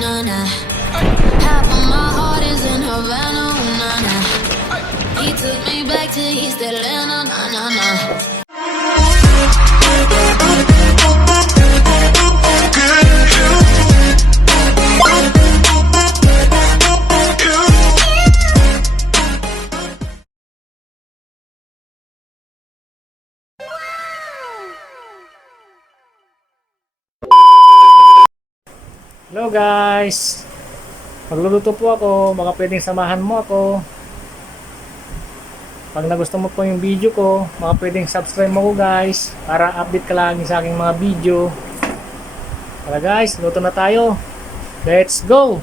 na na. Half of my heart is in Havana, na na. He took me back to East Atlanta, na na na. Hello guys, magluluto po ako, baka pwedeng samahan mo ako. Pag nagustuhan mo po yung video ko, baka pwedeng subscribe mo ko guys, para update ka lagi sa aking mga video. Tara guys, luto na tayo. Let's go!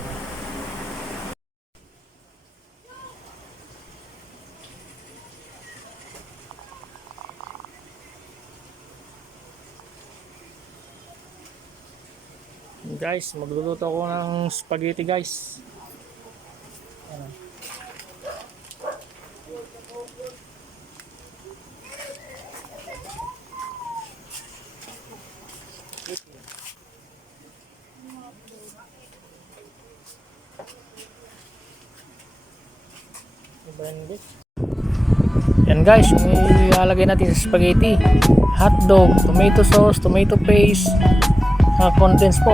Guys, magluluto ako ng spaghetti guys. Yan guys, yung ilalagay natin sa spaghetti: hotdog, tomato sauce, tomato paste, condensed po,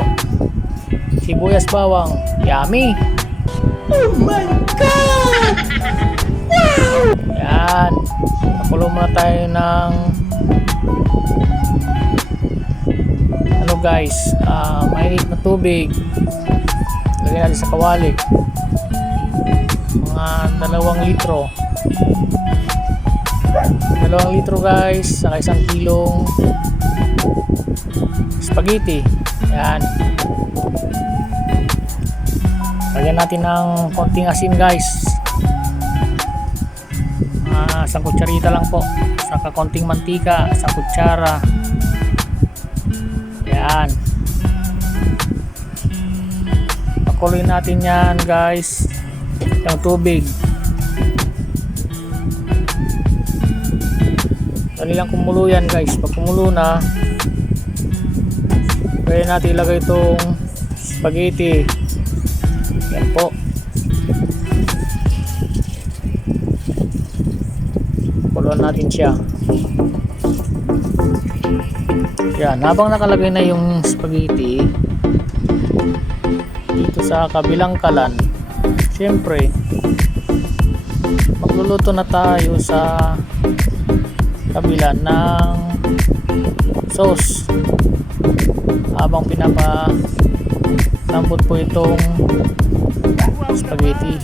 sibuyas, bawang. Yummy! Oh my God! Wow! Yan. Nakulo muna tayo ng ano guys, mainit na tubig. Lagyan natin sa kawali. Mga 2 litro. 2 litro guys, saka 1 kilong spaghetti. Yan. Lagyan natin ng konting asin guys. 1 kutsarita lang po. Saka konting mantika, 1 kutsara. Yan. Pakuloy natin yan guys. Yung tubig. Dali lang kumulo yan guys. Pag kumulo na, pwede natin ilagay itong spaghetti. Yan po. Kuluan natin siya. Yan. Habang nakalagay na yung spaghetti dito sa kabilang kalan, siyempre magluluto na tayo sa kabila ng sauce. Habang pinapalambot po itong spaghetti.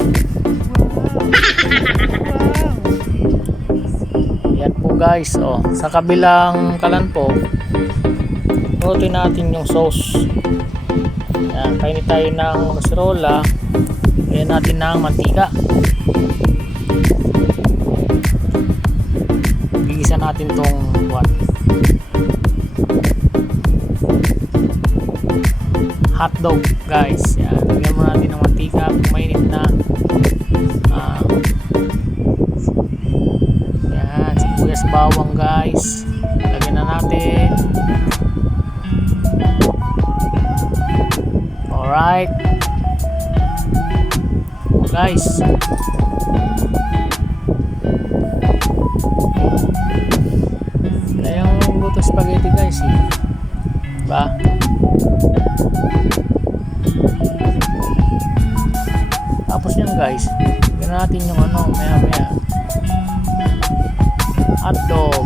Yan po guys, oh, sa kabilang kalan po lutuin natin yung sauce. Yan, kainit tayo ng kaserola. Lagyan natin ng mantika. Gigisa natin tong hotdog guys. Yan, lagyan mo natin ng mantika. Mainit na. Yan, sibuyas, bawang guys. Lagyan na natin. Alright. Guys, kaya yung luto spaghetti guys eh. Diba? Tapos yan guys, gano'n natin yung ano, maya maya hotdog.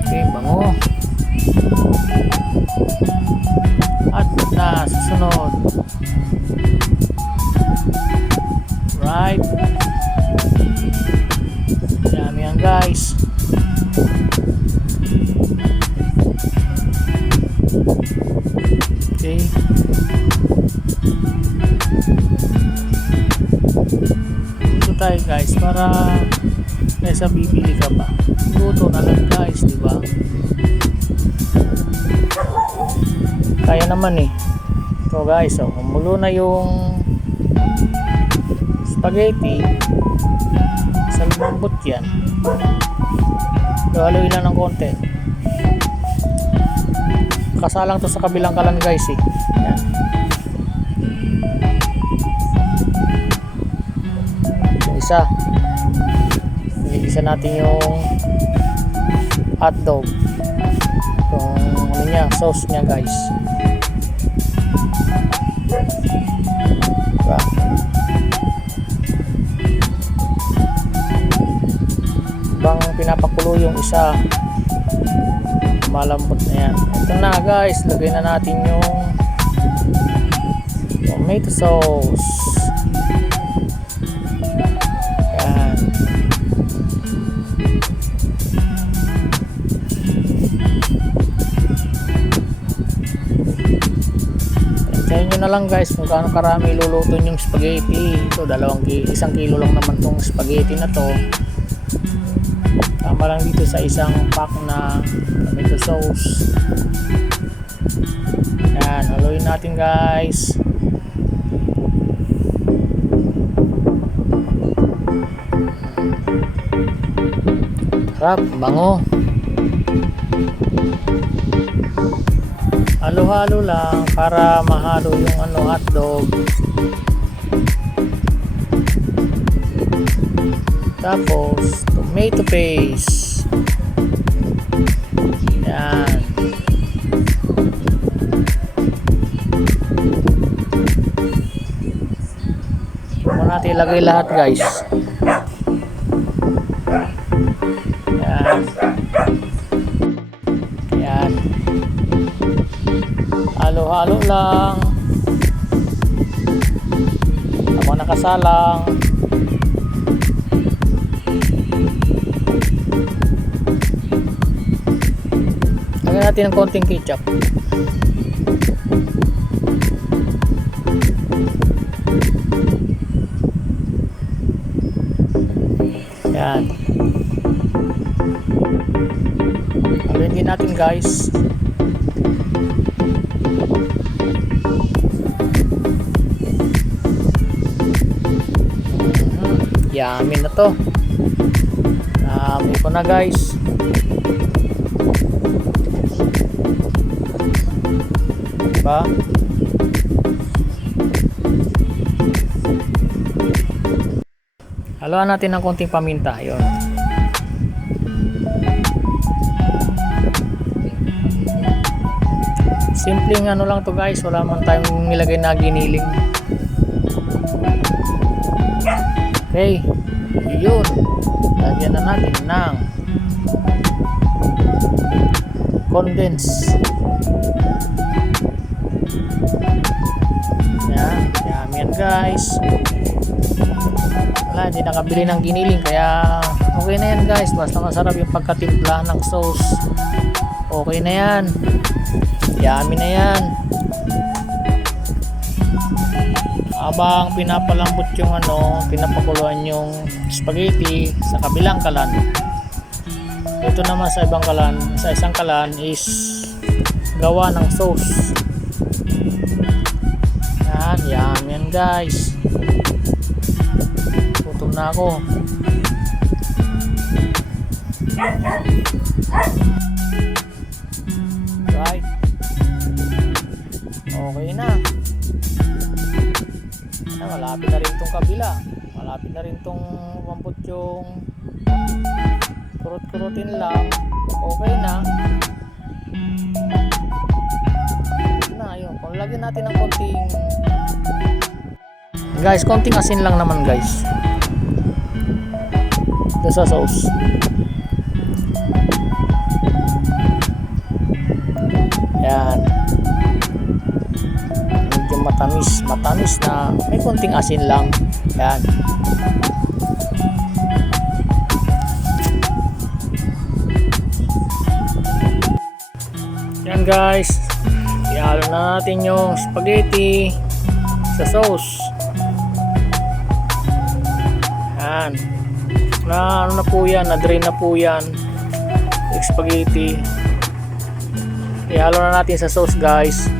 Okay, bango. At na susunod, right, dami yan guys. Okay, ito tayo guys, para kaysa bibili ka pa, luto na lang guys, diba? Kaya naman eh. So guys, so kumulo na yung spaghetti. Sa lumambot yan. Haluin lang ng konti. Kasalang to sa kabilang kalan guys eh. Yan. Yung isa. Isa natin yung hotdog. Yung ano niya, sauce niya guys. Diba? Bang pinapakulo yung isa, malambot na yan. Ito na guys, lagay na natin yung tomato sauce. Yan. Tansyahin nyo na lang guys kung gaano karami luluto yung spaghetti. Ito, 1 kilo lang naman tong spaghetti na to. Tama lang dito sa isang pack na tomato sauce. Yan, haluin natin guys. Sarap, bango. Halo-halo lang para mahalo yung hotdog. Tapos tomato paste. Yan. Muna natin ilagay lahat guys. Yan. Yan. Halo-halo lang. Ako nakasalang. Lagyan natin ng konting ketchup. Yan. Haluin din natin guys. Yummy na to. Naamoy ko na guys. Diba? Haluan natin ng konting paminta. Yun. Simpleng ano lang to guys. Wala man tayong nilagay na giniling. Okay. Yun. Lagyan na natin ng condense. Yan guys. Wala, hindi nakabili ng giniling kaya okay na yan guys. Basta masarap yung pagkatimpla ng sauce. Okay na yan. Yummy na yan. Habang pinapalambot yung pinapakuluan yung spaghetti sa kabilang kalan. Ito naman sa ibang kalan, sa isang kalan is gawa ng sauce. Yan guys. Gutom na ako. Right. Okay na. Malapit na rin tong kabila. Malapit na rin tong umambot yung kurut-kurutin lang. Okay na. Ayun. Kung lagyan natin ng konting guys, konting asin lang naman guys. Ito sa sauce. Yan. Medyo matamis na may konting asin lang. Yan. Yan guys. Ihalo na natin yung spaghetti sa sauce. Yan. Ano na po yan, na-drain na po yan. Yung spaghetti. Ihalo na natin sa sauce guys.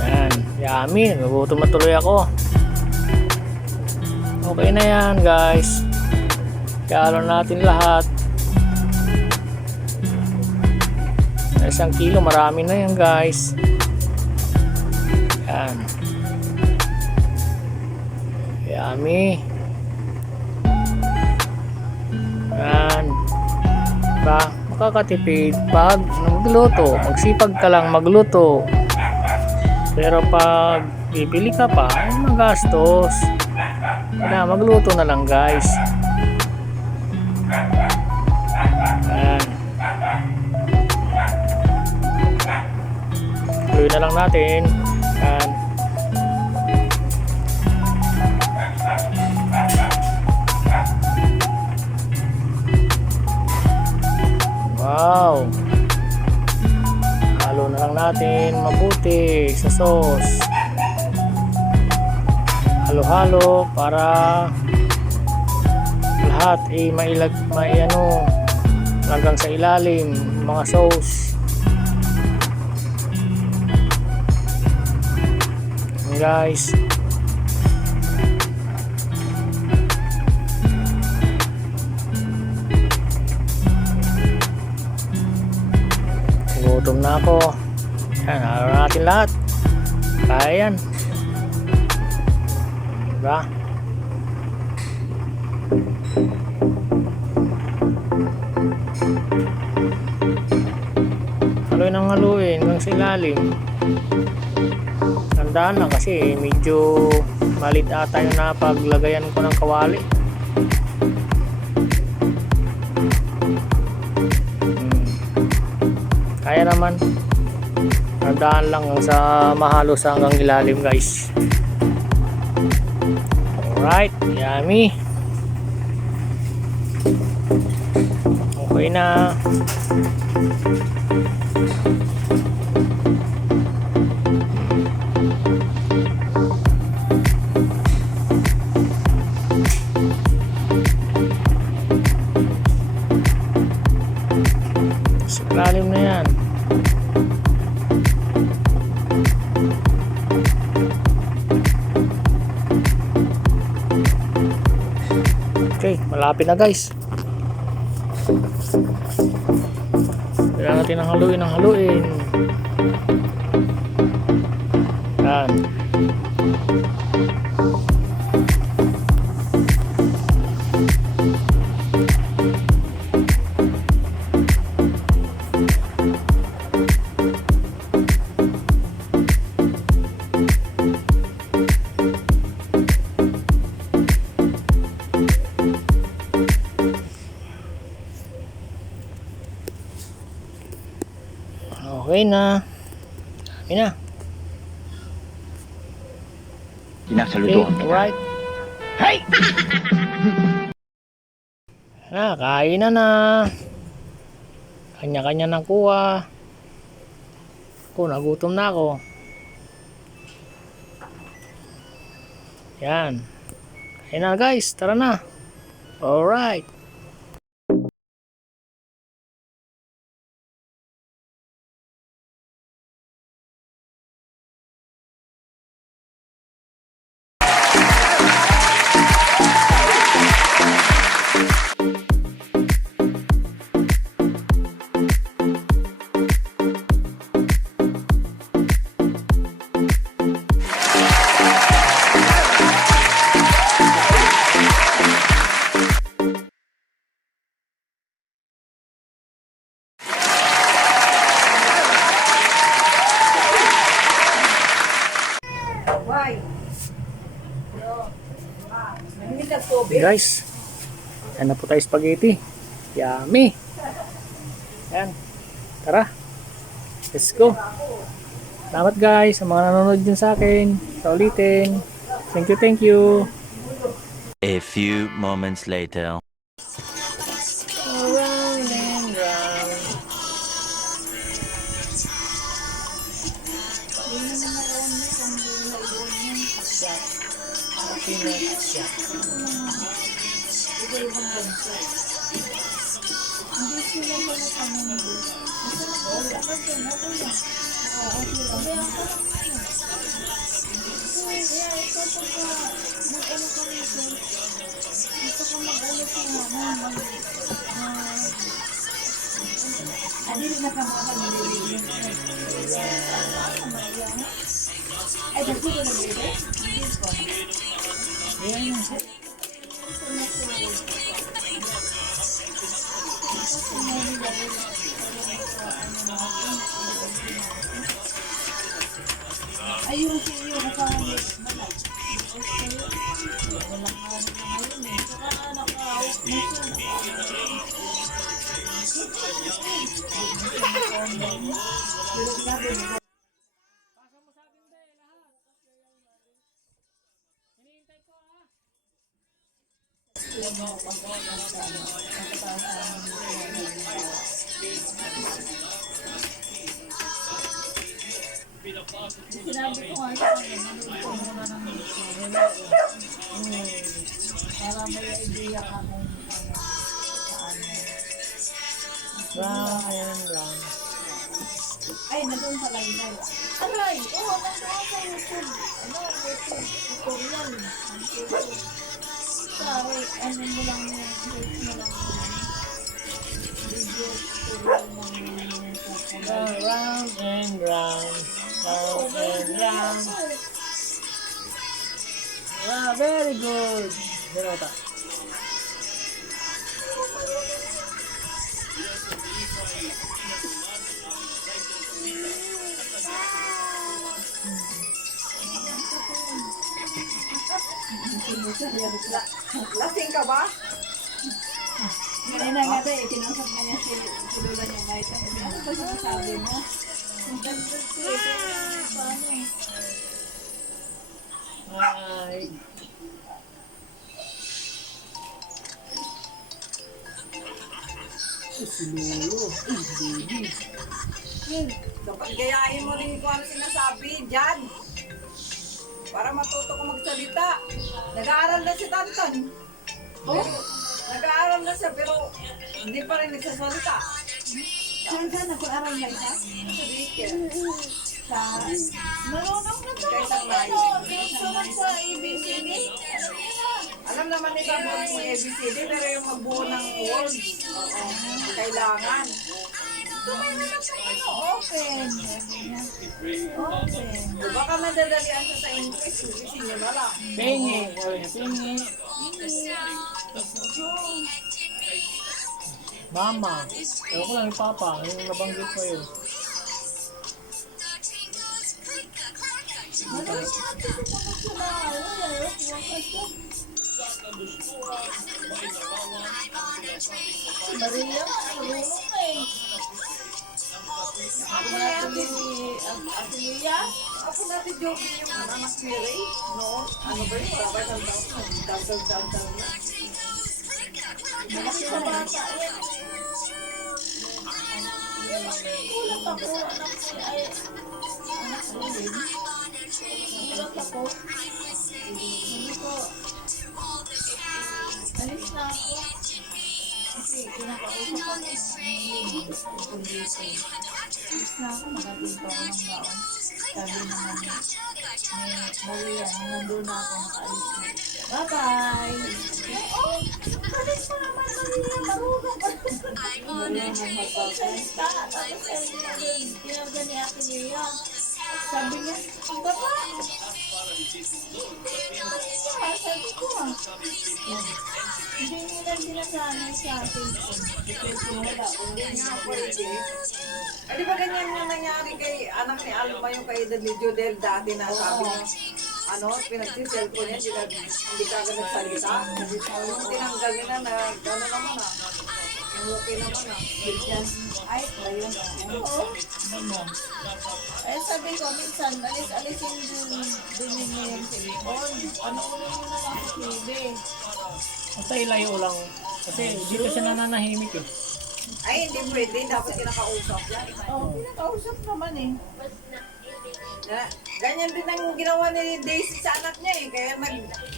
Yan. Yummy. Nagutom na tuloy ako. Okay na yan guys. Ihalo natin lahat. 1 kilo, marami na yan guys. Yan. Yummy. Yan. Diba? Makakatipid pag magluto. Magsipag ka lang magluto. Pero pag bibili ka pa, ay magastos. Kaya magluto na lang guys. Yan. Tuloy na lang natin. Yan. Wow. Halo na lang natin mabuti sa sauce. Halo-halo para lahat ay ano hanggang sa ilalim mga sauce. Guys, gutom na ako. Yan, halo natin lahat. Kaya yan, diba? Haluin ang haluin hanggang sa ilalim. Tandaan lang kasi medyo malit ata yung napaglagayan ko ng kawali. Kaya naman. Tandaan lang sa mahalo sa hanggang ilalim guys. Alright, yummy. Okay na. Sa lalim na yan. Okay, malapit na guys. Kailangan natin ang haluin. Yan. Okay na. Dami na. Sinasaludoan Okay, alright. Hey! Kain na. Kanya-kanya ng kuha. Ako, nagutom na ako. Yan. Kain na guys, tara na. Alright. Guys, yan na po tayo spaghetti. Yummy. Yan. Tara. Let's go. Salamat guys sa mga nanonood din sa akin. Sa ulitin. Thank you. A few moments later. Round and round. Kaya ito pagka mag-ano ka rito, gusto ko mag-ano sa ano rin nakamahal na nililin. Ay, dahil ko nag-ibig? Hindi ko. Ayan. Ayun si iyo nakahalit malak. Walang ano na ngayon eh. Saka naka-out mo siya. Pero sabi mo, Pasa mo sa akin din lahat. Hinihintay ko ah. sinabi ko nga sa kanya, naluto mo na ng para may idea ka kung ano, Ayan lang. ay, nandun sa lagay. Aray! Oo, nandun sa YouTube. Ano, YouTube. Tutorial. Ang YouTube. Sorry, ano mo lang yung search mo lang yung video tutorial ng tutorial. Round and round. Round and round. Wow, very good. Derota. Lasing ka ba? Kanina nga tayo, kinusap na niya si Lula niya, Mike. Ano ba sinasabi mo? Paano eh? Hi. Dapat gayahin mo rin kung ano sinasabi dyan. Para matuto ko magsalita. Nag-aaral na si Tanton. Oh? Nag-aaral na siya pero hindi pa rin nagsasalita. Saan nag-aaral na siya? Sa weekend. Sa... Marunong na siya. Kaysa Ano? Sunod sa ABCD? Alam niya na. Alam naman nila yung ABCD pero yung magbuo ng words. Oo. Kailangan. Tumay na lang sa ano, open. Sabi niya. Open. Baka madadalian siya sa English. English niyo na lang. Pingi. Sabi niya, pingi. Mama. Ewan ko lang yung papa. Yung nabanggit ko yun. Madalas natin sa mga sila. Si Maria, marunong eh. Ako na ate Lia. Ako natin joke yung anak ni Ray. No? Ano ba yun? Para ba ng dagdag na? Malaki sa bata yan. Ulat ako, anak ko ay anak ko din. Ulat ako. Hindi ko alis na ako. Kasi kinakausap ako. Alis na ako, nakapinto ako ng baon. Sabi naman niya, Maria, nandun na ako, nakaalis na. Bye-bye! Oh, alis pa naman, Maria, marunong ka. Marunong magpapalista. Tapos ay kinarga ni Ate Lia. Sabi niya, ang baba. Sabi ko hindi nila sinasanay sa cellphone. Cellphone wala. Hindi nga pwede. Eh, di ba ganyan yung nangyari kay anak ni Alma yung kay ni Judel dati na sabi niya, ano, pinagsiselfone niya, hindi ka agad nagsalita. Yung tinanggal niya na, gano'n naman ah. Yung okay naman ah. Bigyan. Ay, ayun. Oo. Eh, sabi ko, minsan, alis-alisin din niya yung cellphone. Ano-unin mo na lang sa TV. Basta ilayo lang. Kasi dito siya nananahimik eh. Ay, hindi pwede. Dapat kinakausap yan. Oo, pinakausap naman eh. Ganyan din ang ginawa ni Daisy sa anak niya eh. Kaya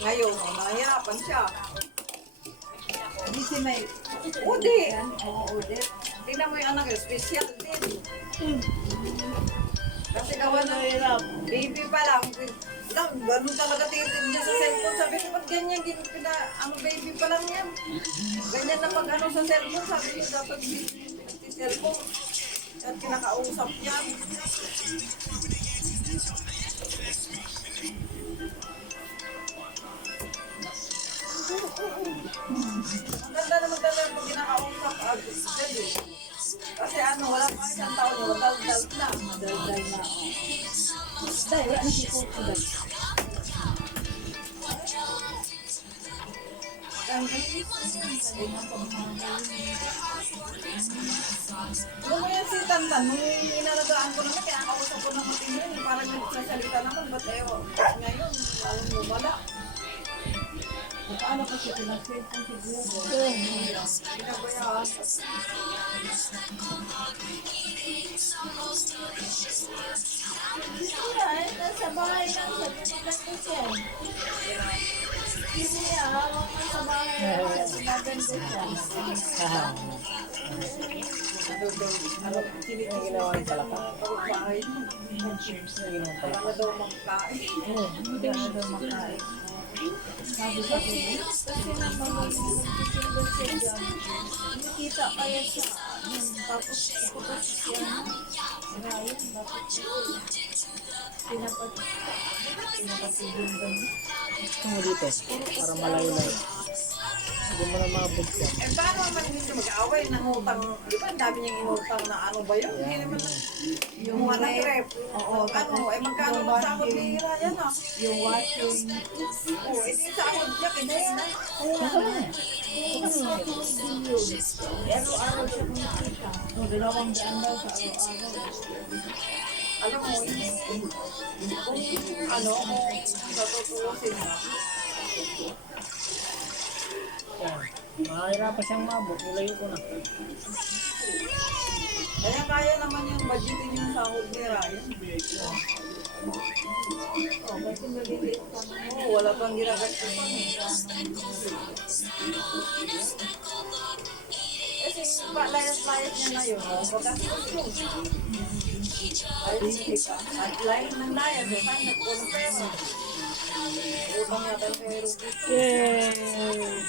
ngayon, nahihirapan siya. Hindi si May. Udi. Oo, Odette. Tingnan mo yung anak niya, special din. Kasi gawa na baby pa lang. Ganun talaga titin niya sa cellphone. Sabi ko, ba't ganyan? Ang baby pa lang yan. Ganyan na pag ano sa cellphone. Sabi ko, dapat cellphone. At kinakausap niya. Ang ganda naman talaga pag kinakausap. Dali. Kasi ano, wala pa isang taon. Madaldal na. Madaldal na. Dahil wala na si Coco ba? Yung mo yan si Tantan, nung inalagaan ko naman, kaya kausap ko ng matindi yun, parang nagsasalita naman, ba't ngayon, alam mo, wala. Paano kasi pinag-cellphone si Google? Pinabayaan. Ay, nasa bahay lang sa pinaganda siya. Hindi hawak na sa bahay lang sa pinaganda siya. Ano, Ang ginawa ng palaka. bahay. Ang ginawa ng palaka. Para daw magkain. Hindi na daw makain. Sabi sa akin, kasi naman nagtitinda siya dyan. Nakita kaya siya. Tapos iputas siya. Ngayon, dapat pinapatigil. Gusto mo dito, para malayo-layo. Hindi mo na maabot yan. Eh, paano naman hindi mag-away ng utang? Di ba, ang dami niyang inutang na ano ba yun? Hindi naman yung mga nag-rep. Oo, Ano, eh magkano ba sa ako ni Ryan ah? yung washing. Oo, eh di sa ako niya, kaya na. Araw-araw siya kumikita. No, 200 daw sa araw-araw. Alam mo, kung ano, kung natutulosin na, Yan. Mahirapan siyang maabot. Nilayo ko na. kaya naman yung budgetin yung sahod ni Ryan. Oh, kasi maliliit pa na. Oo, wala pang ginagastos pa. Kasi layas-layas niya na yun, oh, pagkastos yun. Ayun siya. At layas ng layas, eh, saan nagpunong pera? Utang yata yung pera. Yay!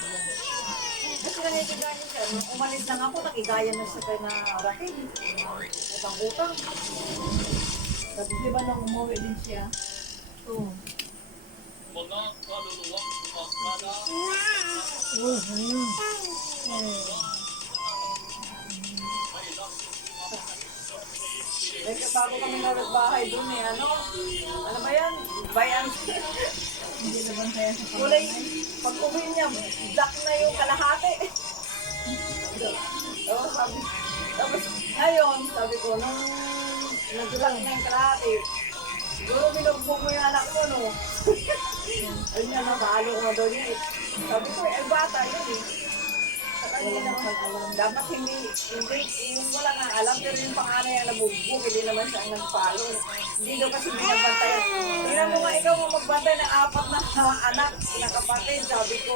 Kasi nangyayagaya siya, nung umalis lang ako, nakigaya na siya kay na Raquel. Utang-utang. Di ba nung umuwi din siya? Oo. Eh, bago kami nagbahay doon eh, ano ba yan? Bayan. Hindi naman kaya sa Kulay, pag uwi niya, black na yung kalahati. Tapos ngayon, sabi ko, nung nag-black na yung kalahati, siguro binugbog mo yung anak ko, no? Ayun nga, nakahalo ko daw niya eh. Sabi ko, eh, bata yun eh. Sa kanya naman, dapat hindi, yung wala nga alam, pero yung panganay ang nabugbog, hindi naman siya ang nagpalo. Hindi daw kasi binagbantayan. Tingnan mo nga, ikaw mo magbantay ng 4 na anak, na kapatid, sabi ko.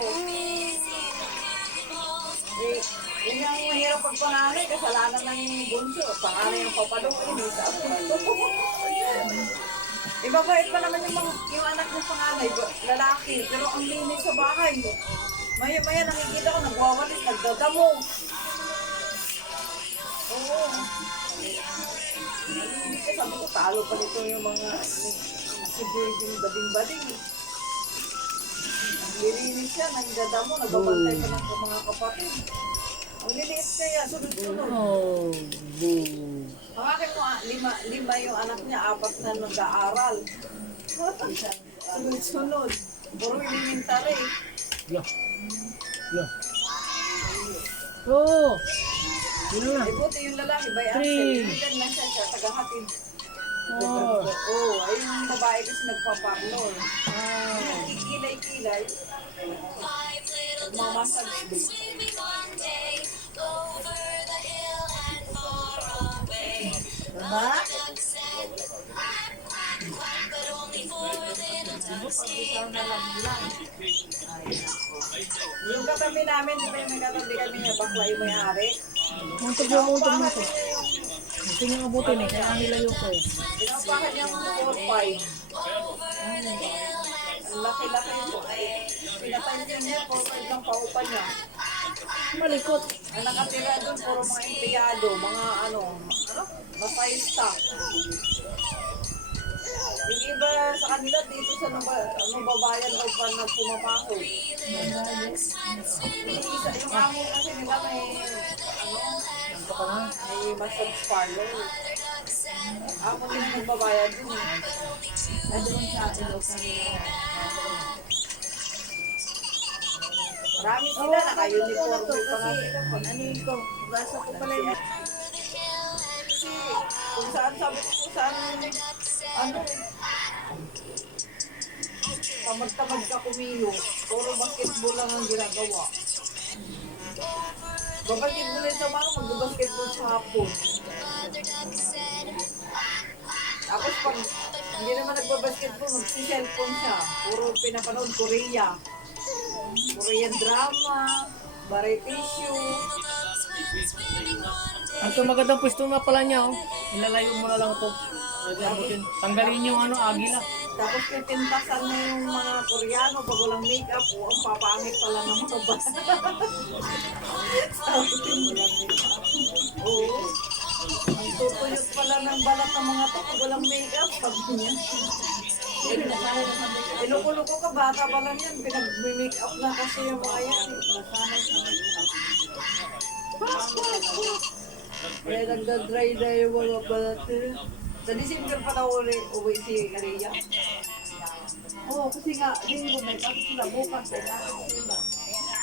Eh, yun yung mahirap pag panganay, kasalanan ng bunso. Panganay ang papaluin, eh, sabi ko. Ibabait pa naman yung anak ng panganay, lalaki, pero ang linis sa bahay. Maya-maya nakikita ko, nagwawalis, nagdadamo. Oo. Hindi ko sabi ko, talo pa nito yung mga si Virgin bading-bading. Nililinis siya, nagdadamo, nagbabantay pa ng mga kapatid. Ang liliit kaya, sunod-sunod. Oh, boo. Ang akin mo, 5 yung anak niya, 4 na nag-aaral. Sunod-sunod. Puro elementary. Yo. Yo. Oh! Yun na. Ay, buti yung lalaki, by Three. Axel. Lang siya, tagahatid. Oh. Oo, ay yung babae kasi nagpaparlor. Kilay-kilay. Mamasag. Diba? Yung katabi namin, di ba yung may katabi kami niya, bakla yung may-ari? Muntog mo, muntog mo. Gusto niya abutin eh, kaya nilayo ko eh. Pinapakan niya mga 4-5. Ang laki-laki po. Pinatay niya 4-5 lang paupa niya. Malikot. Ang nakatira doon, puro mga empleyado, mga masayista. Yung iba sa kanila dito sa nababayan o pa na pumapasok. Yung amo kasi nila may massage parlor. Ako din ang nagbabayad dun eh. Doon sa Ilocos. Marami sila, naka-uniform pa nga sila. Ano yun ko? Basa ko pala yun. Kasi kung saan sabi ko kung saan tamad-tamad ka kumiyo, puro basketball lang ang ginagawa. Babasketball din sa mga mag-basketball sa hapon. Tapos pag hindi naman nagbabasketball, magsi-cellphone siya. Puro pinapanood Korean drama, variety show. Ang magandang pwesto nga pala niya, oh. Ilalayo mo na lang ito. Tanggalin yung agila. Tapos pipintasan na yung mga Koreano pag walang makeup, ang papangit pala ng mga bata. Oo. Ang tutuyot pala ng balat ng mga to pag walang makeup, sabi niya. Inukulo-ko ka, bata pa lang yan, pinag-make-up na kasi yung mga yan. Kaya nagda-dry na yung mga balat nila. Sa December pa daw uwi si Maria. Oo, kasi nga, hindi mo may tapos sila bukas ay tapos sila.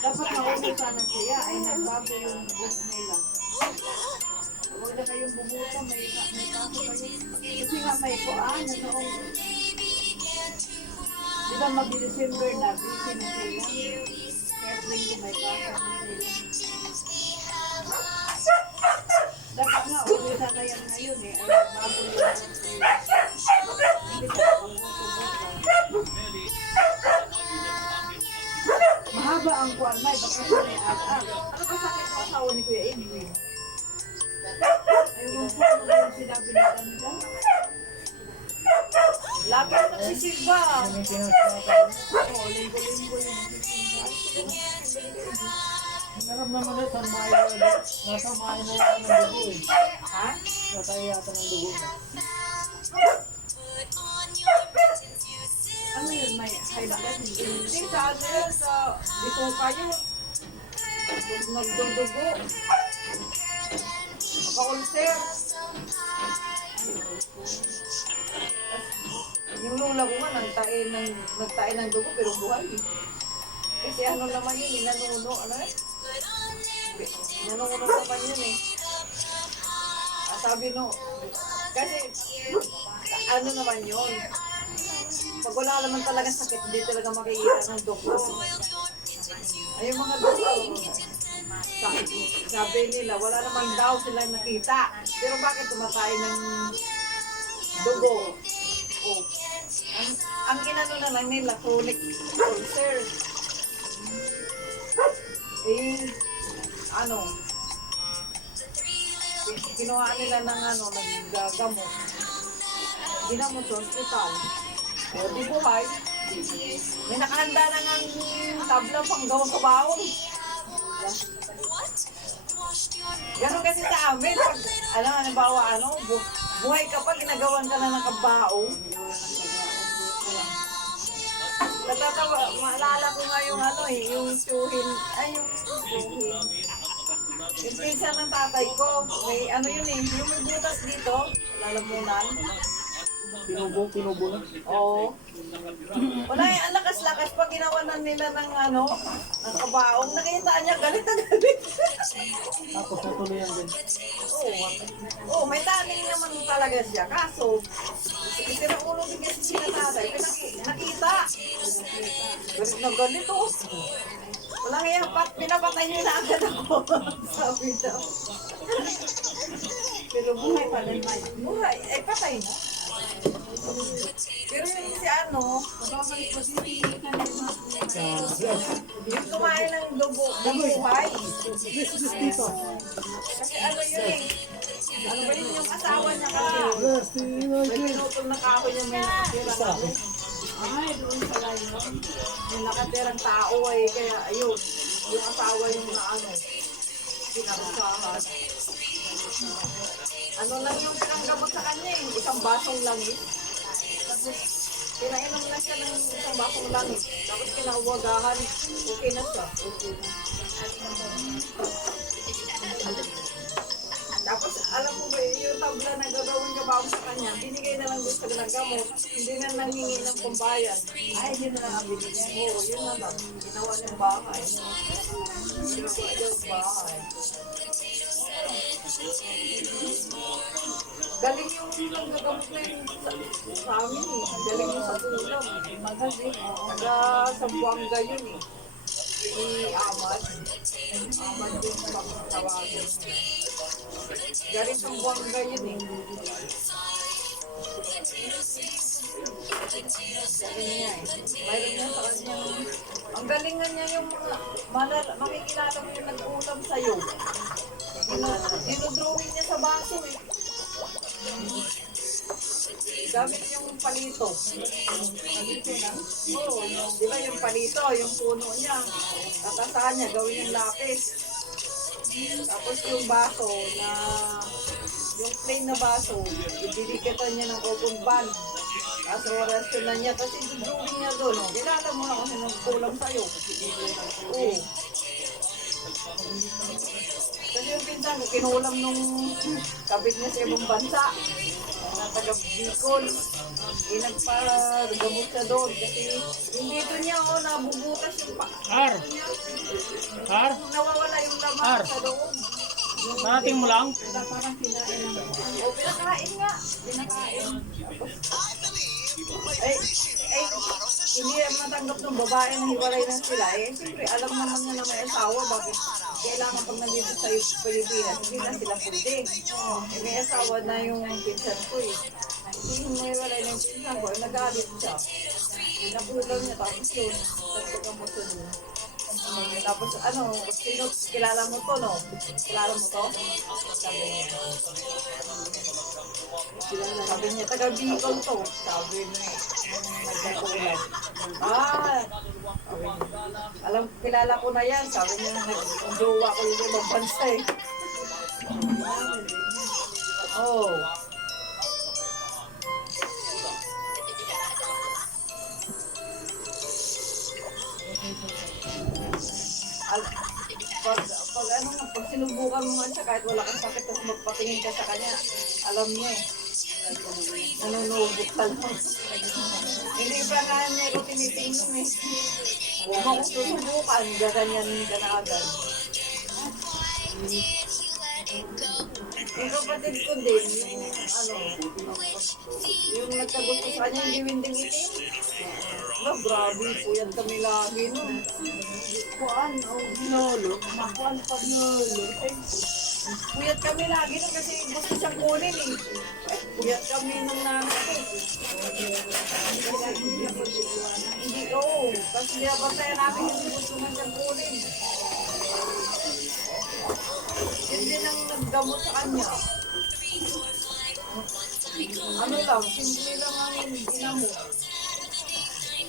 Dapat mauli sana siya ay nagbago yung book nila. Huwag na kayong bumuto, may kaso kayo. Kasi nga may kuan, noong di ba mag-December na, busy na sila. Kaya tuwing ko may kaso na sila. Dapat nga, uwi na kaya ngayon eh, ay bago yung hindi ka mahaba ang kuwan, may baka sa may at-at. Ano ba sakit ang asawa ni Kuya Edwin? Ayun po, ano yung sinabi na ganda? Lapit na si Silva. Oo, linggo-linggo yun. Narap naman ito, nasa mayo na yata ng dugo eh. Ha? Nasa yata ng dugo na. Ano yun, may high blood? Hindi, sa ano yun, sa dito kayo. Nagdudugo. Maka-ulcer. Yung lula ko nga, nagtae ng dugo, pero buhay. Kasi ano naman yun, nanuno, ano eh? Nanuno naman yun eh. Sabi no, kasi ano naman yun, pag wala naman talaga sakit, hindi talaga makikita ng doktor. Ay, yung mga doktor, sabi nila, wala naman daw silang nakita. Pero bakit tumatay ng dugo? Oh. Ang inano na lang nila, chronic ulcer. Eh, ano, kinuha nila ng naggamot. Ginamot sa hospital. O, di buhay. May nakahanda na ng tabla pang gawang kabaon. Ganon kasi sa amin. Pag, halimbawa, buhay ka pa, ginagawan ka na ng kabaong. Natatawa, maalala ko nga yung suhin. Yung pinsa ng tatay ko, may yun eh, yung may butas dito, lalamunan. Pinubo na. Oo. Wala ang lakas-lakas pag ginawanan nila ng ng kabaong, nakita niya galit na galit. Tapos natuloy yan din. Oo, may taning naman talaga siya, kaso, ulo din kasi sila tatay, nakita. Galit na galit oh. Wala nga pinapatay niya na agad ako. Sabi daw. Pero buhay pa rin may. Buhay, patay na. Pero yung yung kumain ng dugo, buhay. Kasi yun eh. Ano ba yun yung asawa? niya kasi. May pinutol na kahoy niya, may nakatira na ano. Ay, doon pala yun. May nakatirang tao eh, kaya ayun. Yung asawa yung na ano, pinarusahan. Ano lang yung pinanggamot sa kanya eh, isang basong langis. Tapos, pinainom lang siya ng isang basong langis. Tapos kinauwagahan, okay na siya. Tapos, alam mo ba, yung tabla na gagawin kabaw sa kanya, binigay na lang doon sa ginagamot, hindi na nanghingi ng pambayan. Ay, yun na lang ang binigay. Oo, yun na lang. Ginawa niyang bahay. Ginawa niyang bahay. Galing yung nanggagamot na yun sa amin eh. Galing yung sa tulang. Magaling. Taga Sambuanga yun eh. Si Ahmad. Ahmad yung tawagin. Galing Sambuanga yun eh. Galing niya eh. Mayroon niya sa kanya. Ang galingan niya yung makikilala mo yung nag-ulam sa'yo. Dinodrawing niya sa baso eh. Gamit yung palito. Palito na? Oo. Di ba yung palito, yung puno niya. Tatasahan niya, gawin yung lapis. Tapos yung baso na, yung plain na baso, ididikatan niya ng open band. Tapos orasyon na niya, tapos idodrawing niya doon. Oh. Kilala mo na kasi nagkulang sa'yo. Oo. Kasi yung pinsan ko, kinulam nung kabit niya sa ibang bansa. Na taga Bicol. Nagpagamot siya doon. Kasi yung dito niya, nabubutas yung Ar! niya. Ar! Nawawala yung laman sa loob. Marating mo lang? Parang kinain ng pinakain nga. Pinakain. Hindi matanggap ng babae na hiwalay na sila. Siyempre, alam naman niya na may asawa. Bakit kailangan pag nandito sa Pilipinas, hindi na sila pwede. May asawa na yung pinsan ko eh. Hindi yung may hiwalay na yung pinsan ko, nagalit siya. Napulaw niya, tapos yun. Tapos mo doon. Tapos sino, kilala mo to, no? Kilala mo to? Sabi niya, taga Bicol to. Sabi niya, nagkakulat. Alam, kilala ko na yan. Sabi niya, nag-jowa ko yung ibang bansa eh. Oh. Pag sinubukan mo nga siya, kahit wala kang sakit, tapos magpatingin ka sa kanya, alam niya eh. Nanunubok talaga. Hindi pa nga niya ko tinitingnan eh. Huwag mo kong susubukan, gaganyan ka na agad. Yung kapatid ko din, yung nagkagusto sa kanya, hindi winding itim. Grabe, puyat kami lagi nun. Kuan, lolo. Makuan pag lolo. Puyat kami lagi nun kasi gusto siyang kunin eh. Puyat kami ng nanay ko. Hindi, oo. Kasi nilabantayan namin yung gusto man siyang kunin. Yun din ang naggamot sa kanya. Ano lang, simple lang ang ginamot.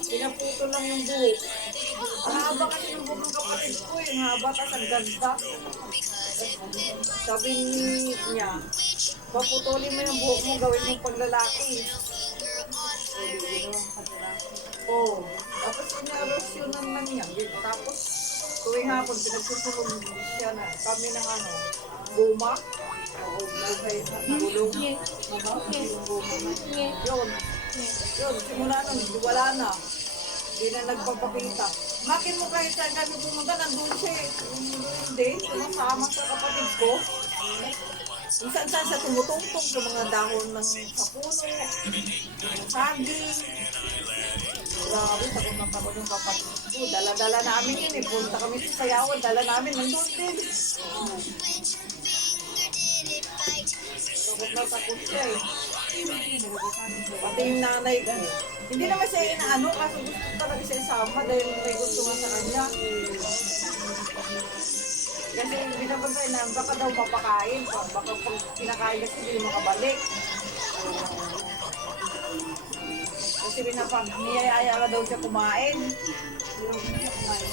Pinaputo lang yung buhok. Ang haba kasi yung buhok ng kapatid ko, yung haba, tas ang ganda. Sabi niya, paputulin mo yung buhok mo, gawin mo paglalaki. Oo. Tapos sinarosyonan lang niya. Tapos, tuwing hapon, pinagsusulong siya na kami ng guma. Oo, nagulong. Yun. Yun, simula nun, wala na. Hindi na nagpapakita. Makin mo kahit saan kami pumunta, nandun siya eh. Hindi, sumasama sa kapatid ko. Minsan-san siya tumutungtong sa mga dahon ng kapuno, saging. Grabe, takot na takot yung kapatid ko. Dala-dala namin yun eh. Punta kami sa Sayawan, dala namin, nandun din. Takot na takot siya eh. Pati yung nanay ko. Hindi naman siya inaano, kasi gusto talaga siya isama dahil may gusto nga sa kanya. Kasi binabantay na baka daw mapakain. Baka pag pinakain kasi hindi makabalik. Kasi niyayaya ka daw siya kumain.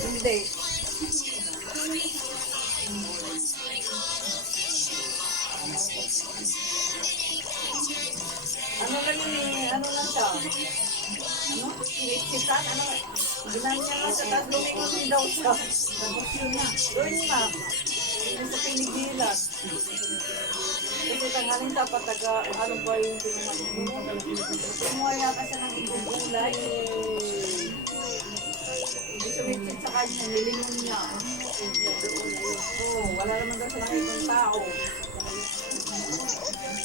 Hindi. Ano lang yun eh, ano lang siya? Ano? Sinisitan? Ano? Ginan niya nga siya, tapos lumikot din daw siya. Tapos yun na. Doon na. Yun sa pinigilan. Kasi tanghalin dapat taga, ano ba yung pinungan? Kumuha yata siya ng igugulay. Hindi sumipsit sa kanya, nilingon niya. Oo, wala naman daw siya nakitang tao.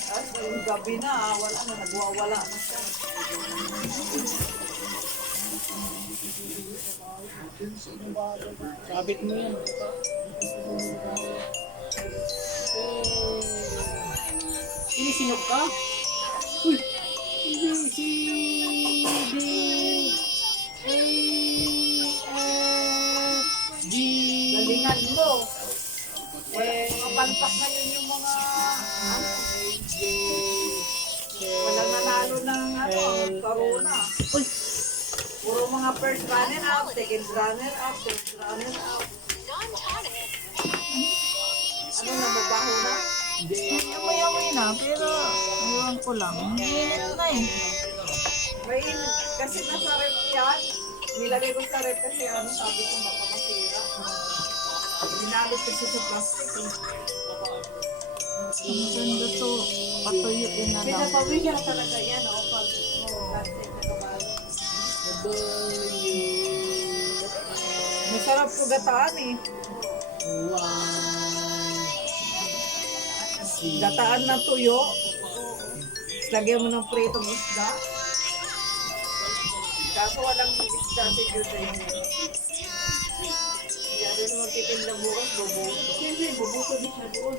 Tapos yung gabi na, wala na, nagwawala na siya. Sabit mo yan. Sinisinog ka? Uy! Hindi si D A F G. Galingan mo. Mga palpak na yun yung mga, walang nanalo ng corona. Uy! Puro mga first runner up, second runner up, third runner up. Ano na, mabaho na? Amoy-amoy na, pero ayaw ko lang. Init na eh. May, kasi nasa rep yan, nilagay ko sa rep kasi ano sabi ko baka masira. Dinalot kasi sa plastic. Ang ganda to. Patuyuin na lang. Pinapawin niya talaga yan, o pag plastic na kabalo. Masarap ko gataan eh. Gataan na tuyo. Lagyan mo ng pritong isda. Kaso walang isda si Jude. Kaya rin magtitinda bukas, bubuto. Siyempre, bubuto din siya doon.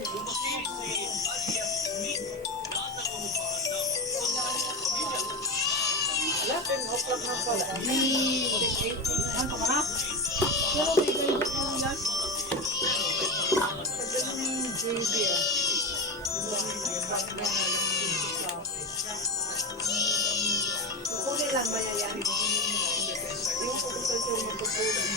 Wala, 10 o'clock na pala. Ano ka na? Pero may ganyan ka lang yan. Sabi naman yung JB ah. Kukunin lang ba yan? Yung pupunta siya magpupunin.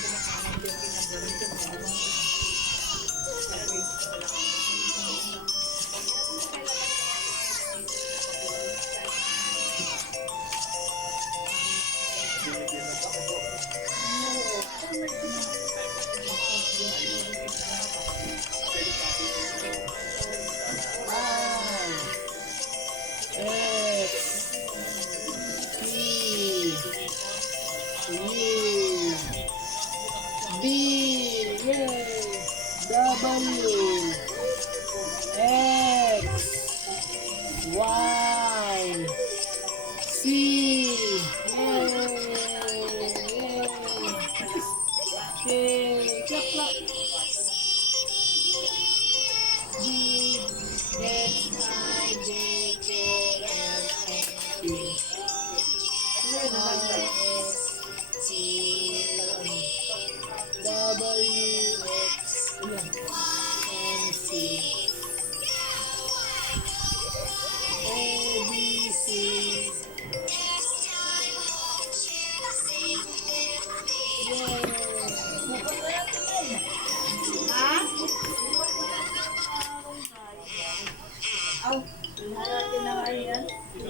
Natin na nga yan.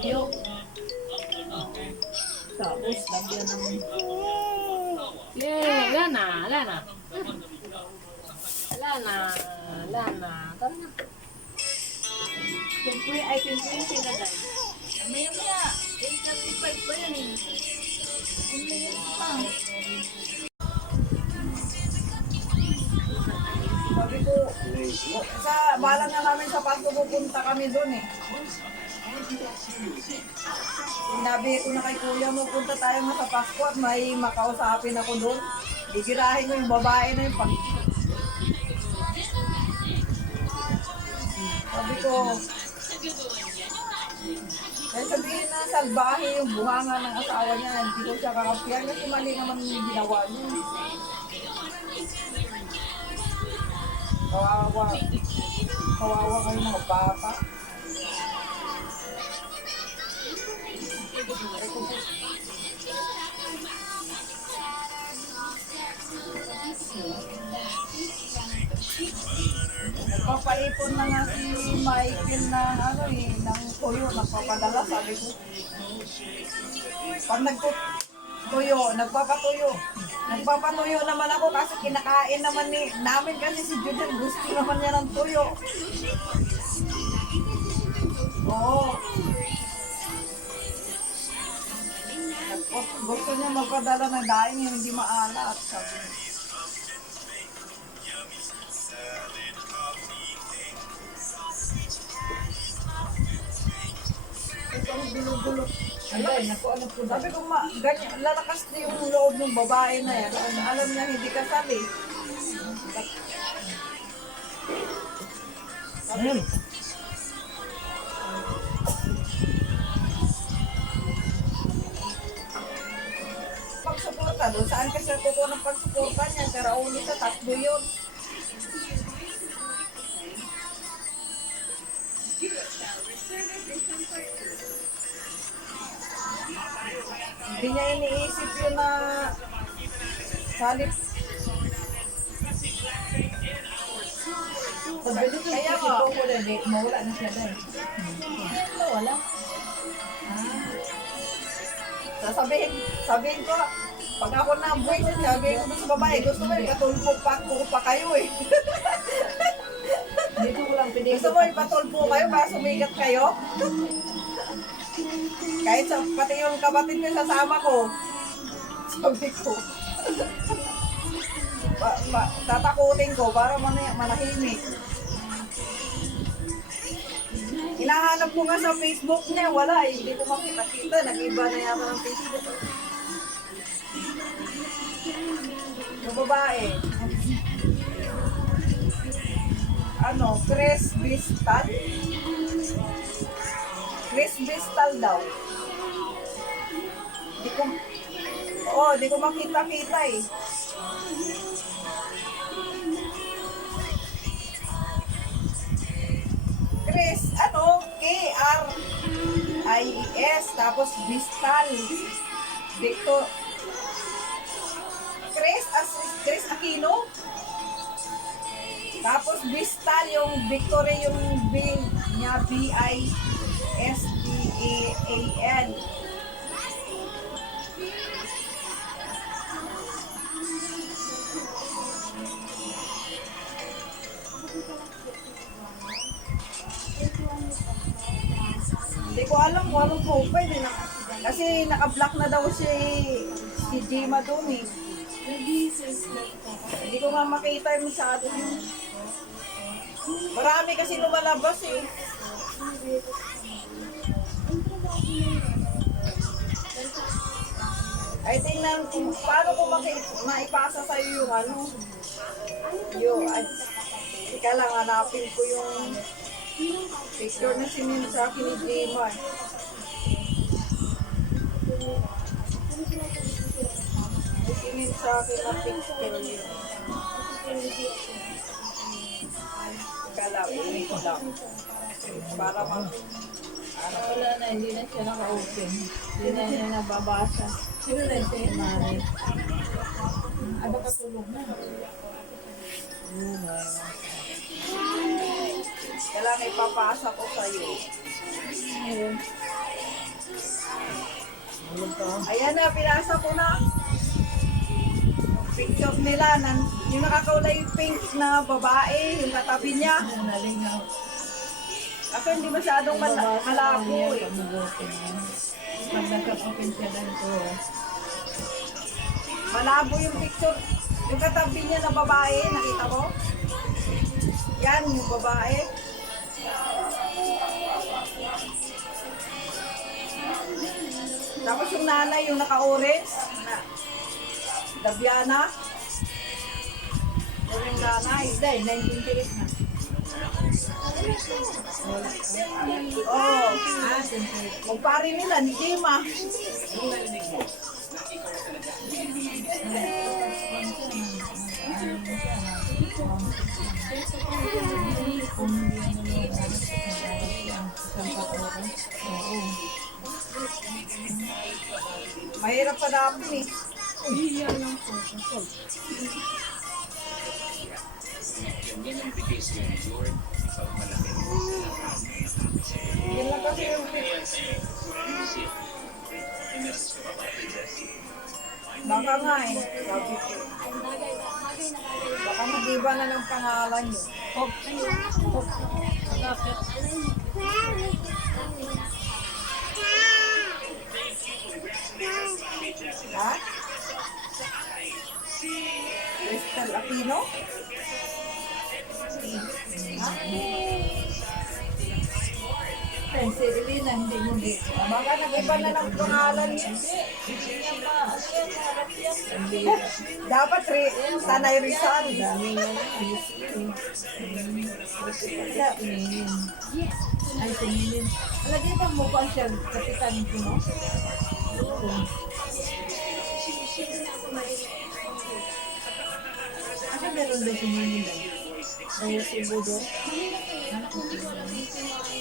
Yung. Tapos, lagyan ng... Yay! Wala na! Wala na! Wala na! Wala na! Tara na! Siyempre, ay siyempre yung sinagay. Maya-maya, 8:35 pa yan eh. Sabi ko, sa bala na namin sa Pasko pupunta kami doon eh. Sinabi ko na kay kuya mo, punta tayo nga sa Pasko at may makausapin ako doon. Gigirahin ko yung babae na yung pag... Sabi ko, kaya sabihin na salbahe yung buhanga ng asawa niya, hindi ko siya kakampihan kasi mali naman yung ginawa niya. Kawawa. Kawawa kayo mga bata. Nagpapaipon na nga si Michael ng ano eh, ng tuyo, nagpapadala, sabi ko. Pag nagtuyo, nagpapatuyo. Nagpapatuyo naman ako kasi kinakain naman namin kasi si Judel gusto naman niya ng tuyo. Oo. Gusto niya magpadala ng daing yung hindi maalat, sabi niya. Ito ang gulo-gulo. Ay, naku, ano po. Sabi ko, ganyan, lalakas na yung loob ng babae na yan. Alam niya, hindi kasali. Ayun. Pagsuporta, doon saan kasi kukuha ng pagsuporta niya? Pero uli sa tatlo yun. Hindi niya iniisip yun na salit. Kaya nga. Mawala na siya dahil. Wala. Sabihin ko, pag ako na boy, sabihin ko sa babae, gusto mo ipatulpo pa kayo eh. Dito ko lang pwede. Gusto mo ipatulpo kayo para sumigat kayo? Kahit sa pati yung kapatid ko sasama ko. Sabi ko. Tatakutin ko para manahimik. Hinahanap ko nga sa Facebook niya, wala eh. Hindi ko makita-kita. Nag-iba na yata ng Facebook. Yung babae. Ano, Chris Bistal? Chris Bistal daw. Di ko makita-kita eh. Chris, ano? K-R-I-S, tapos Bistal. Victor. Chris Aquino. Tapos Bistal, yung Victory, yung B niya, B-I-S-T-A-A-L. Hindi ko alam kung anong profile eh. Kasi naka-block na daw si Jima doon eh. Hindi ko nga makita yung masyado yun. Marami kasi lumalabas eh. Ay, tingnan kung paano ko maipasa sa'yo yung ano. Ika lang, hanapin ko yung picture na sinin sa akin ni Jima. Sinin sa akin na picture yun. Ika lang, ini ko lang. Para Wala na, hindi na siya naka-open. Hindi na niya nababasa. Sino na siya? Mari. Aba katulog na. kailangan ipapasa ko sa'yo. Ayun. Ayan na, pinasa ko na. Picture nila, yung nakakaulay pink na babae, yung katabi niya. Nalingaw. Kasi hindi masyadong malabo eh. Pag nagka-open siya dito. Malabo yung picture. Yung katabi niya na babae, nakita mo? Yan, yung babae. Tapos yung nanay, yung naka-orange, Dabiana. Yung nanay. Dahil, 19 na. Oh, magpari nila ni Jima. Mahirap pa dapin eh. Yan lang kasi yung baka nga eh. Sabi ko. Baka mag-iba na ng pangalan nyo. Ha? Crystal Aquino? Ha? Si Elena, hindi mo dito. Baka nag-iba na ng pangalan niya. Dapat Tanay Rizal. Ay, tumingin. Alagay pa mo pa siya, kapitan ko, no? Asa meron daw tumingin daw? Ay, subo doon?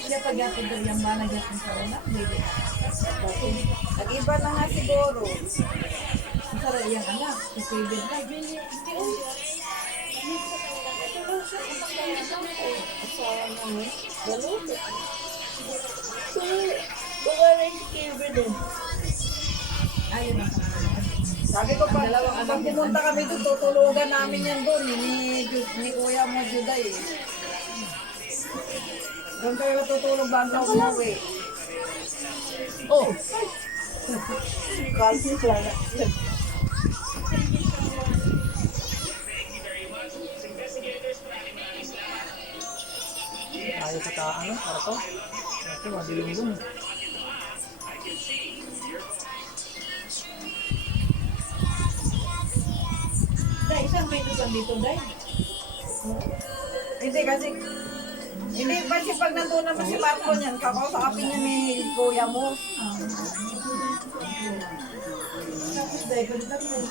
Siya pag-yapod daw yung ba nag-yapod sa una? Hindi. Nag-iba na nga siguro. Masarap yung anak, si Kevin. Asawa nga mo. Balot. Baka rin si Kevin eh. Ayun na. Sabi ko pa, pag pumunta kami doon, tutulugan namin yan doon, ni Kuya mo Juday eh. Doon kayo tutulog bago umuwi. Oh! Kasi pala. Tayo sa ano, para to. Ito, madilim dun. Day, isang pwede kang dito, Day. Hindi kasi, hindi kasi pag nandun naman si Marco niyan, kakausapin niya ni Kuya mo. Tapos, Day, pwede kang may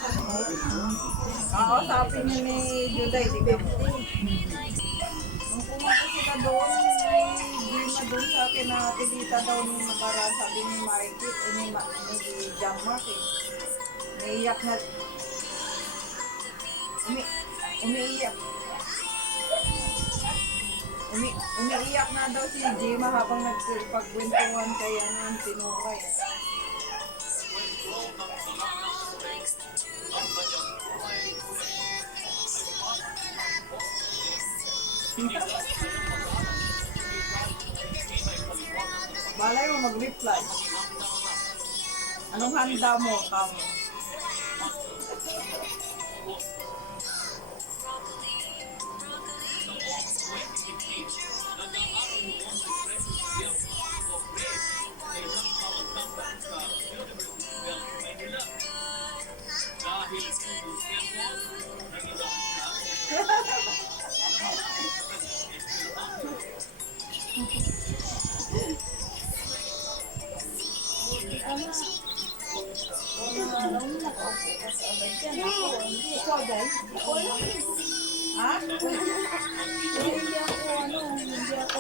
Kakausapin niya ni Juday, di ba? Nung pumunta sila doon, may Gina doon sa akin na tibita daw nung nakaraan, sabi ni Marikit, ni John Mark eh. Naiyak na, umiiyak. Umiiyak na daw si Jima habang nagpagkwentuhan kay ang tinukay. Balay mo mag-reply. Anong handa mo, kamo? Ikaw, Day? Ha? Hindi ako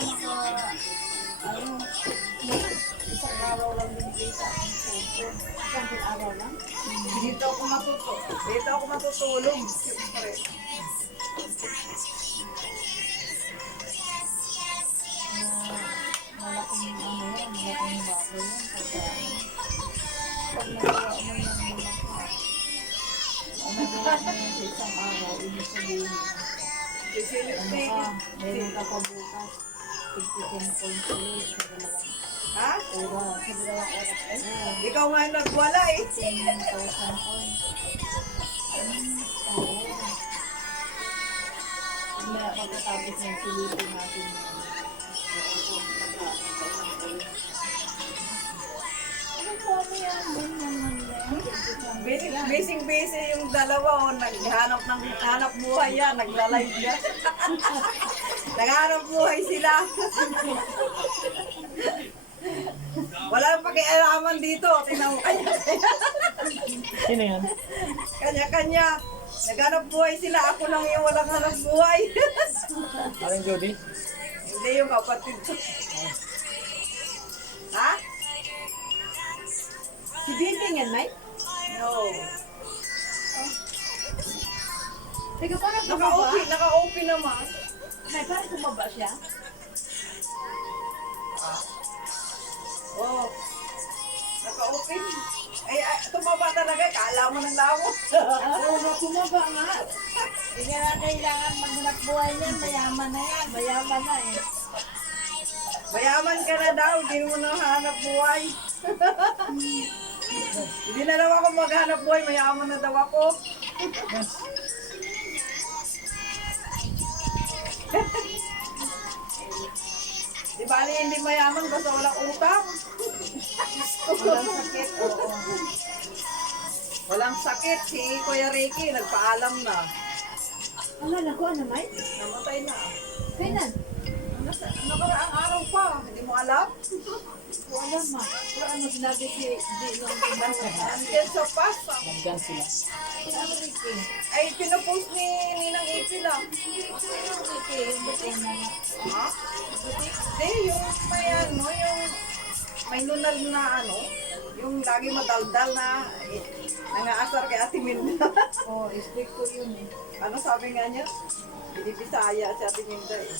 isang araw lang binigay sa akin photo. Isang araw lang. Dito ako matutulog. Siyempre. Malaking malaking bagay yan. Pag nagawa mo yan nagawa mo yan sa isang araw, ibig sabihin, meron ka pa bukas, 15 points ulit sa dalawang Ha? oras. Sa dalawang oras. Ikaw nga nagwala eh. 10,000 points. Oo. Na pagkatapos ng silipin natin. Ano po ano yan? Busy yung dalawa, oh, naghanap buhay yan, nagla-live yan. Naghanap buhay sila. Walang pakialaman dito, tingnan mo kanya. Sino yan? Kanya-kanya. Naghanap buhay sila. Ako lang yung walang hanap buhay. Aling Jody? Hindi yung kapatid ko. Ha? Si Binting yan, Mike? No. Teka, parang tumaba. Naka-OP naman. May parang tumaba siya. Oh. Naka-open. Ay, tumaba talaga. Kala mo ng lamot. Oo, tumaba nga. Hindi nga kailangan maghanap buhay niyan. Mayaman na yan. Mayaman na eh. Mayaman ka na daw. Hindi mo na hanap buhay. Hindi na daw ako maghanap buhay. Mayaman na daw ako. Di bali hindi mayaman basta walang utang. Walang sakit. Oo. Walang sakit. Si Kuya Ricky nagpaalam na. Ang alam ko, ano, Mike? Namatay na. Kailan? Nakaraang araw pa. Hindi mo alam? Wala ma. Pero ano sinabi si Dino? Andiyan sa pasta. Nandyan sila. Ano, Ricky? Ay, pinapost ni Ninang Ipi lang. Ano, Ricky? Yung buting na nga. Ha? Hindi, yung may ano, yung may nunal na ano, yung lagi madaldal na nangaasar kay Ate Minda. Oo, stick ko yun eh. Ano sabi nga niya? Binibisaya si Ate Minda eh.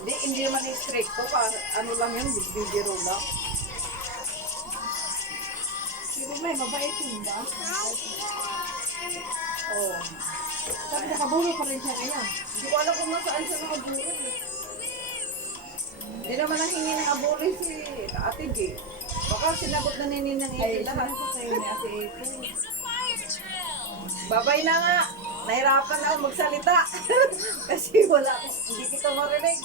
Hindi naman strict ko pa. Ano lang yun, bibiro lang. Pero may mabait yun ba? Oo. Sabi nakaburo pa rin siya ngayon. Hindi ko alam kung nasaan siya nakaburo eh. Hindi naman nahingi ng abuli si Ate G. Baka sinagot na ni Ninang Ay, Ipi lahat. sabi ko kayo ni Ate Eko. Babay na nga. Nahirapan na ako magsalita. Kasi hindi kita marinig.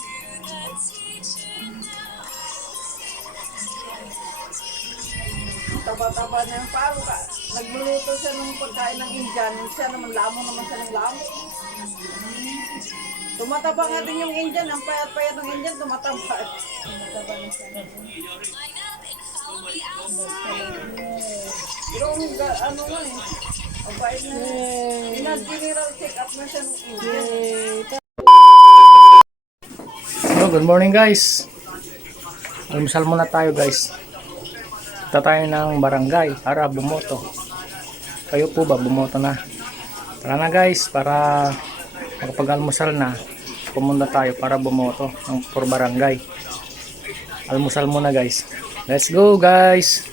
Taba-taba na yung paro ka. Nagluluto siya ng pagkain ng Indian. Siya naman, lamon naman siya ng lamon. Tumataba nga din yung Indian. Ang payat-payat ng Indian, tumataba. Mataba na siya. Pero ano nga eh. Ang bait na. General check-up na siya ng Indian. So, good morning guys. Almusal muna tayo guys. Punta tayo ng barangay para bumoto. Kayo po ba bumoto na? Tara na guys, para makapag-almusal na, pumunta tayo para bumoto ng for barangay. Almusal muna guys. Let's go guys.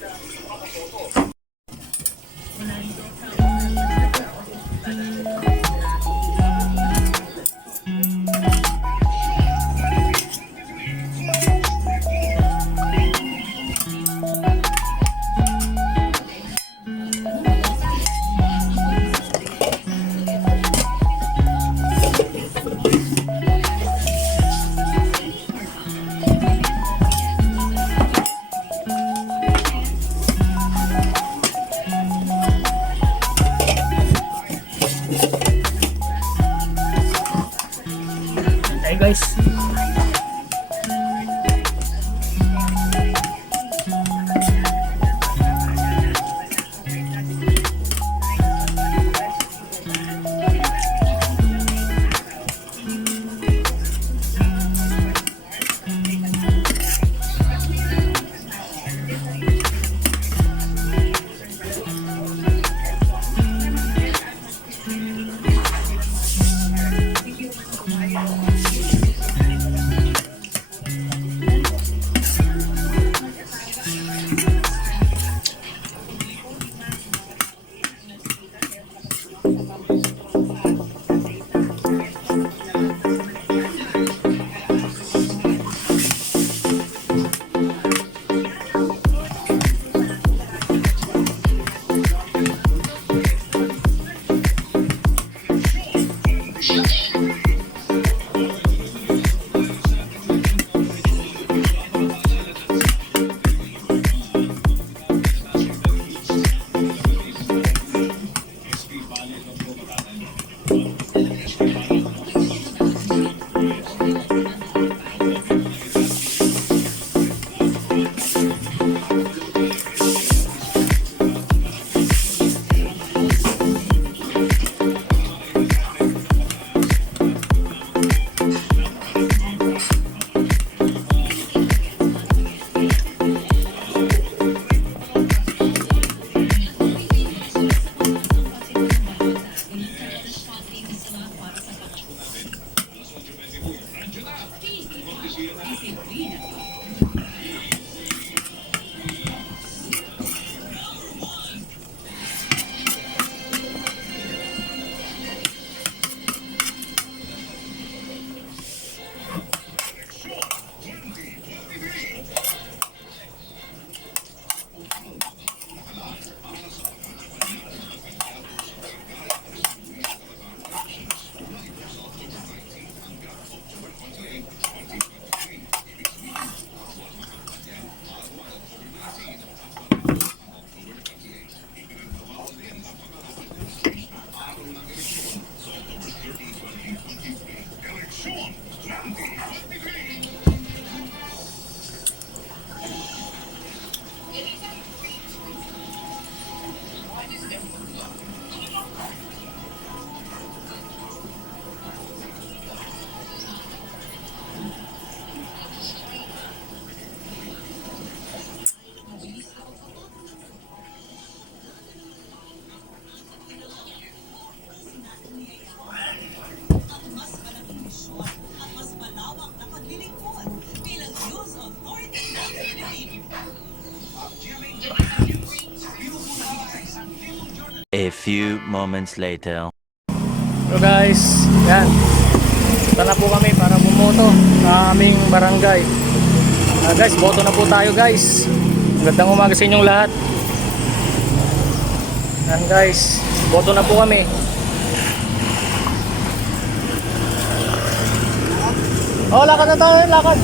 A few moments later. So guys, yan. Punta na po kami para bumoto sa aming barangay. Guys, boto na po tayo guys. Magandang umaga sa inyong lahat. Yan guys, boto na po kami. Oh, lakad na tayo, lakad.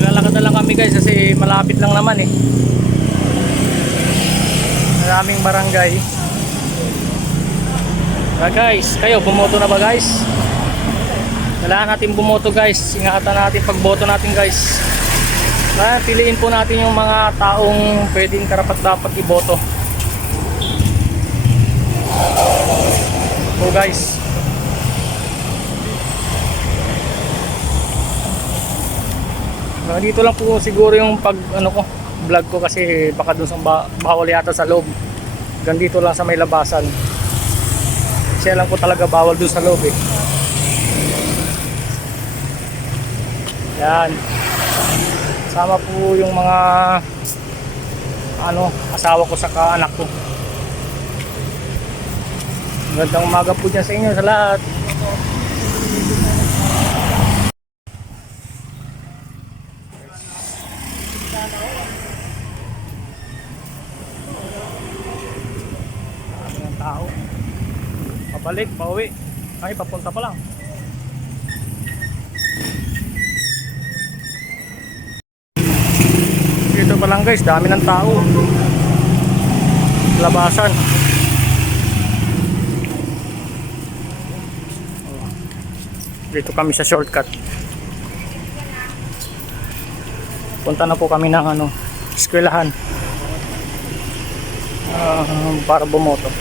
Lalakad na lang kami guys kasi malapit lang naman eh. Maraming barangay. Guys, kayo bumoto na ba guys? Kailangan natin bumoto guys. Ingatan natin pagboto natin guys. Piliin po natin yung mga taong pwedeng karapat-dapat iboto. So guys, dito lang po siguro yung vlog ko kasi baka dun sa bawal yata sa loob. Ganito lang sa may labasan. Siya lang po talaga bawal dun sa loob eh. Yan. Sama po yung mga asawa ko sa anak ko. Magandang umaga po dyan sa inyo sa lahat. Ang tao. Pabalik, pauwi. Ay, papunta pa lang. Dito pa lang guys, dami ng tao. Labasan. Dito kami sa shortcut. Punta na po kami ng eskwelahan. Para bumoto.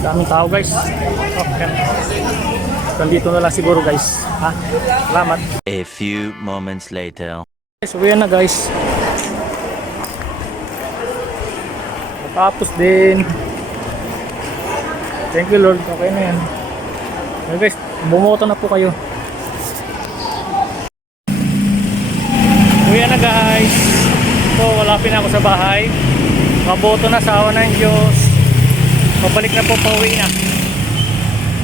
Daming tao guys. Okay. Nandito na lang siguro guys. Salamat. A few moments later. Guys, uwi na guys. Tapos din. Thank you Lord. Okay na yan. Okay guys, bumoto na po kayo. Uwi na guys. So, walapin ako sa bahay. Maboto na sa awa ng Diyos. Pabalik na po, pauwi na.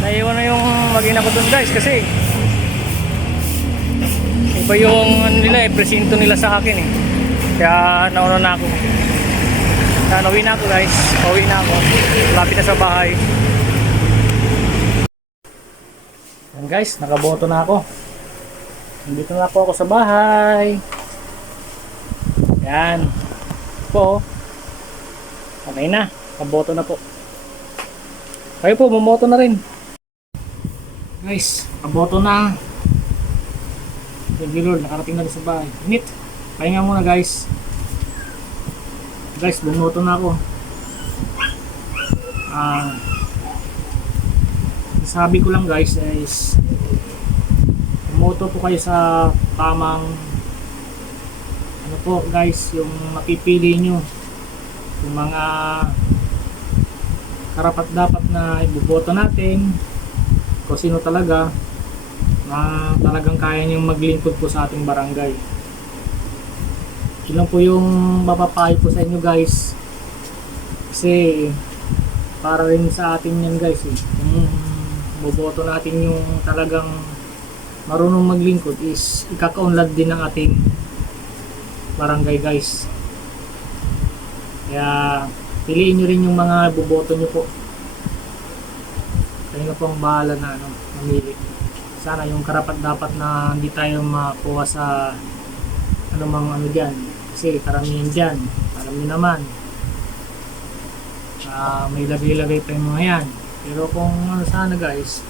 Naiwan na yung mag-ina ko dun guys kasi iba yung nila presinto nila sa akin eh. Kaya nauna na ako. Kaya nauwi na ako guys. Pauwi na ako. Lapit na sa bahay. Yan guys, nakaboto na ako. Nandito na po ako sa bahay. Yan. Po. Okay na. Nakaboto na po. Kayo po, bumoto na rin. Guys, nakaboto na. Thank you Lord, nakarating na rin sa bahay. Init. Pahinga muna guys. Guys, bumoto na ako. Sabi ko lang guys is bumoto po kayo sa tamang po guys, yung mapipili nyo yung mga karapat dapat na iboboto natin kung sino talaga na talagang kaya nyong maglingkod po sa ating barangay. Yun lang po yung mapapayo po sa inyo guys kasi para rin sa atin yan guys eh. Yung boboto natin yung talagang marunong maglingkod is ikakaunlad din ng ating barangay guys. Kaya piliin nyo rin yung mga boboto nyo po. Kayo na po ang bahala na mamili. Sana yung karapat dapat na hindi tayo makuha sa anumang dyan. Kasi karamihan dyan, alam nyo naman, may lagay-lagay pa yung mga yan. Pero kung sana guys,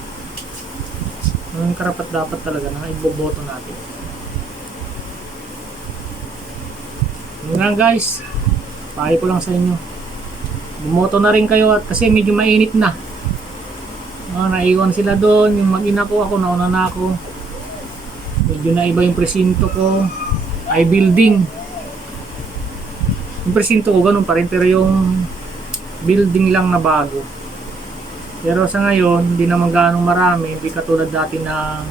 yung karapat dapat talaga na iboboto natin. Yun lang guys, pahay ko lang sa inyo, bumoto na rin kayo at kasi medyo mainit na. Naiwan sila doon, yung mag-ina ko, ako nauna na ako, medyo naiba yung presinto ko, ay building yung presinto ko ganun pa rin pero yung building lang na bago. Pero sa ngayon, hindi naman ganong marami. Hindi katulad dati ng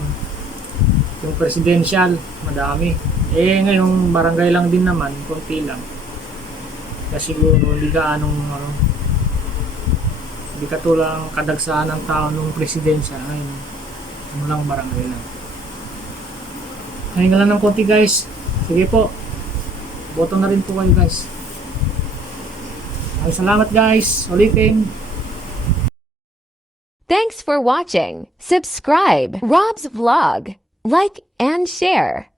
yung presidential, madami. Eh ngayong barangay lang din naman, konti lang. Kasi siguro hindi gaanong hindi katulad ang kadagsahan ng tao nung presidensya. Ngayon, ano lang, barangay lang. Hinga lang ng konti guys. Sige po. Boto na rin po kayo guys. Ay, salamat guys. Ulitin. Thanks for watching. Subscribe Rob's Vlog. Like and share.